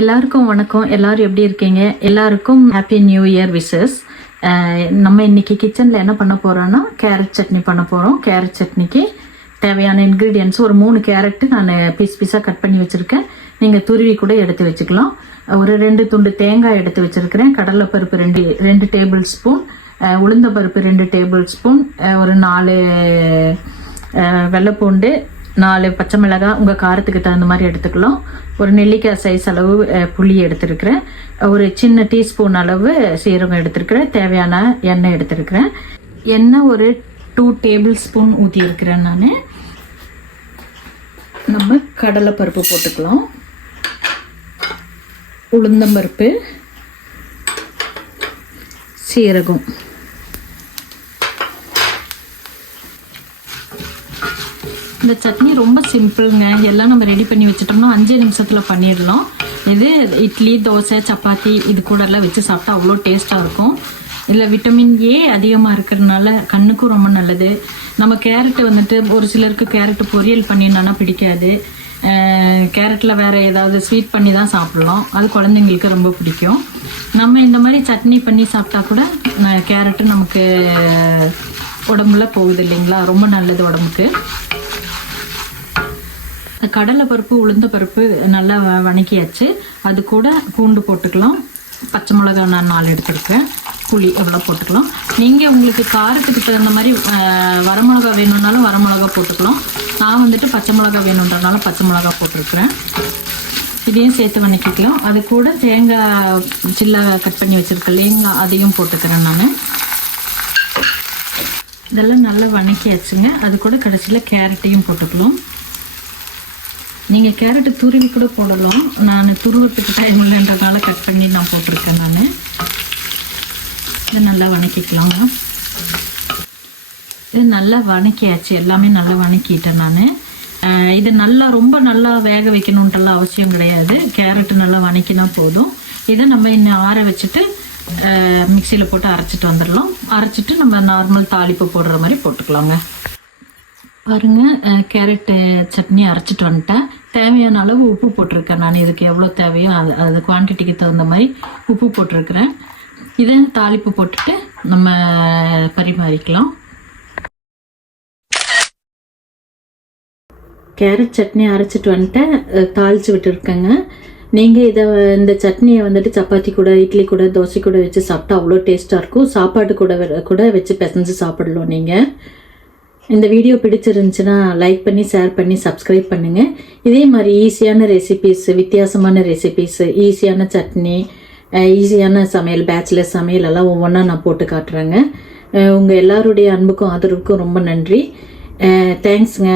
எல்லாருக்கும் வணக்கம். எல்லாரும் எப்படி இருக்கீங்க? எல்லாருக்கும் ஹாப்பி நியூ இயர் விஷஸ் நம்ம இன்னைக்கு கிச்சனில் என்ன பண்ண போறோம்னா கேரட் சட்னி பண்ண போகிறோம் கேரட் சட்னிக்கு தேவையான இன்க்ரீடியன்ஸ் ஒரு மூணு கேரட்டு நான் பீஸ் பீஸாக கட் பண்ணி வச்சுருக்கேன். நீங்கள் துருவி கூட எடுத்து வச்சுக்கலாம். ஒரு ரெண்டு துண்டு தேங்காய் எடுத்து வச்சுருக்கிறேன். கடலைப்பருப்பு ரெண்டு ரெண்டு டேபிள் ஸ்பூன் உளுந்த பருப்பு ரெண்டு டேபிள் ஸ்பூன் ஒரு நாலு வெள்ளைப்பூண்டு நாலு பச்சை மிளகாய் உங்கள் காரத்துக்கு தகுந்த மாதிரி எடுத்துக்கலாம். ஒரு நெல்லிக்காய் சைஸ் அளவு புளி எடுத்திருக்கிறேன். ஒரு சின்ன டீஸ்பூன் அளவு சீரகம் எடுத்திருக்கிறேன். தேவையான எண்ணெய் எடுத்திருக்கிறேன். எண்ணெய் ஒரு டூ டேபிள் ஸ்பூன் ஊற்றியிருக்கிறேன் நான். நம்ம கடலைப்பருப்பு போட்டுக்கலாம். உளுந்தம்பருப்பு சீரகம். இந்த சட்னி ரொம்ப சிம்பிளுங்க. எல்லாம் நம்ம ரெடி பண்ணி வச்சுட்டோம்னா அஞ்சு நிமிஷத்தில் பண்ணிடலாம் இது இட்லி தோசை சப்பாத்தி இது கூடலாம் வச்சு சாப்பிட்டா அவ்வளோ டேஸ்ட்டாக இருக்கும். இதில் விட்டமின் ஏ அதிகமாக இருக்கிறதுனால கண்ணுக்கும் ரொம்ப நல்லது. நம்ம கேரட்டு வந்துட்டு ஒரு சிலருக்கு கேரட்டு பொரியல் பண்ணினா பிடிக்காது. கேரட்டில் வேறு ஏதாவது ஸ்வீட் பண்ணி தான் சாப்பிட்லாம். அது குழந்தைங்களுக்கு ரொம்ப பிடிக்கும். நம்ம இந்த மாதிரி சட்னி பண்ணி சாப்பிட்டா கூட கேரட்டு நமக்கு உடம்புல போகுது இல்லைங்களா? ரொம்ப நல்லது உடம்புக்கு. கடலை பருப்பு உளுந்த பருப்பு நல்லா வணக்கியாச்சு. அது கூட பூண்டு போட்டுக்கலாம். பச்சை மிளகாய் நான் நாலு எடுத்துருக்கேன். புளி எவ்வளோ போட்டுக்கலாம். நீங்கள் உங்களுக்கு காரத்துக்கு தகுந்த மாதிரி வரமிளகா வேணும்னாலும் வரமிளகா போட்டுக்கலாம். நான் வந்துட்டு பச்சை மிளகா வேணுன்றனால பச்சை மிளகா போட்டிருக்கிறேன். இதையும் சேர்த்து வணக்கிக்கலாம். அது கூட தேங்காய் சில்லா கட் பண்ணி வச்சுருக்கேன் இல்லைங்களா அதையும் போட்டுக்கிறேன் நான். இதெல்லாம் நல்லா வணக்கியாச்சுங்க. அது கூட கடைசியில் கேரட்டையும் போட்டுக்கலாம். நீங்கள் கேரட்டு துருவி கூட போடலாம். நான் துருவத்துக்கு டைம் இல்லைன்றனால கட் பண்ணி நான் போட்டிருக்கேன் நான். இதை நல்லா வணக்கிக்கலாங்க இது நல்லா வணக்கியாச்சு. எல்லாமே நல்லா வணக்கிட்டேன் நான். இது நல்லா ரொம்ப நல்லா வேக வைக்கணுன்றலாம் அவசியம் கிடையாது. கேரட்டு நல்லா வணக்கினா போதும். இதை நம்ம இன்னும் ஆற வச்சுட்டு மிக்சியில் போட்டு அரைச்சிட்டு வந்துடலாம். அரைச்சிட்டு நம்ம நார்மல் தாளிப்பு போடுற மாதிரி போட்டுக்கலாங்க. பாருங்க கேரட்டு சட்னி அரைச்சிட்டு வந்துட்டேன். தேவையான அளவு உப்பு போட்டிருக்கேன் நான். இதுக்கு எவ்வளோ தேவையோ அது அது குவான்டிட்டிக்கு தகுந்த மாதிரி உப்பு போட்டிருக்கிறேன். இதை தாளிப்பு போட்டுட்டு நம்ம பரிமாறிக்கலாம். கேரட் சட்னி அரைச்சிட்டு வந்துட்டேன் தாளித்து தாளிச்சு விட்டுருக்கேங்க. நீங்கள் இதை இந்த சட்னியை வந்துட்டு சப்பாத்தி கூட இட்லி கூட தோசை கூட வச்சு சாப்பிட்டா அவ்வளோ டேஸ்ட்டாக இருக்கும். சாப்பாடு கூட வ- கூட வச்சு பிசைஞ்சு சாப்பிடலாம் நீங்கள் இந்த வீடியோ பிடிச்சிருந்துச்சுன்னா லைக் பண்ணி ஷேர் பண்ணி சப்ஸ்கிரைப் பண்ணுங்கள் இதே மாதிரி ஈஸியான ரெசிபீஸ் வித்தியாசமான ரெசிபீஸ் ஈஸியான சட்னி ஈஸியான சமையல் பேச்சுலர் சமையல் எல்லாம் ஒவ்வொன்றா நான் போட்டு காட்டுறேங்க. உங்கள் எல்லாருடைய அன்புக்கும் ஆதரவுக்கும் ரொம்ப நன்றி. தேங்க்ஸுங்க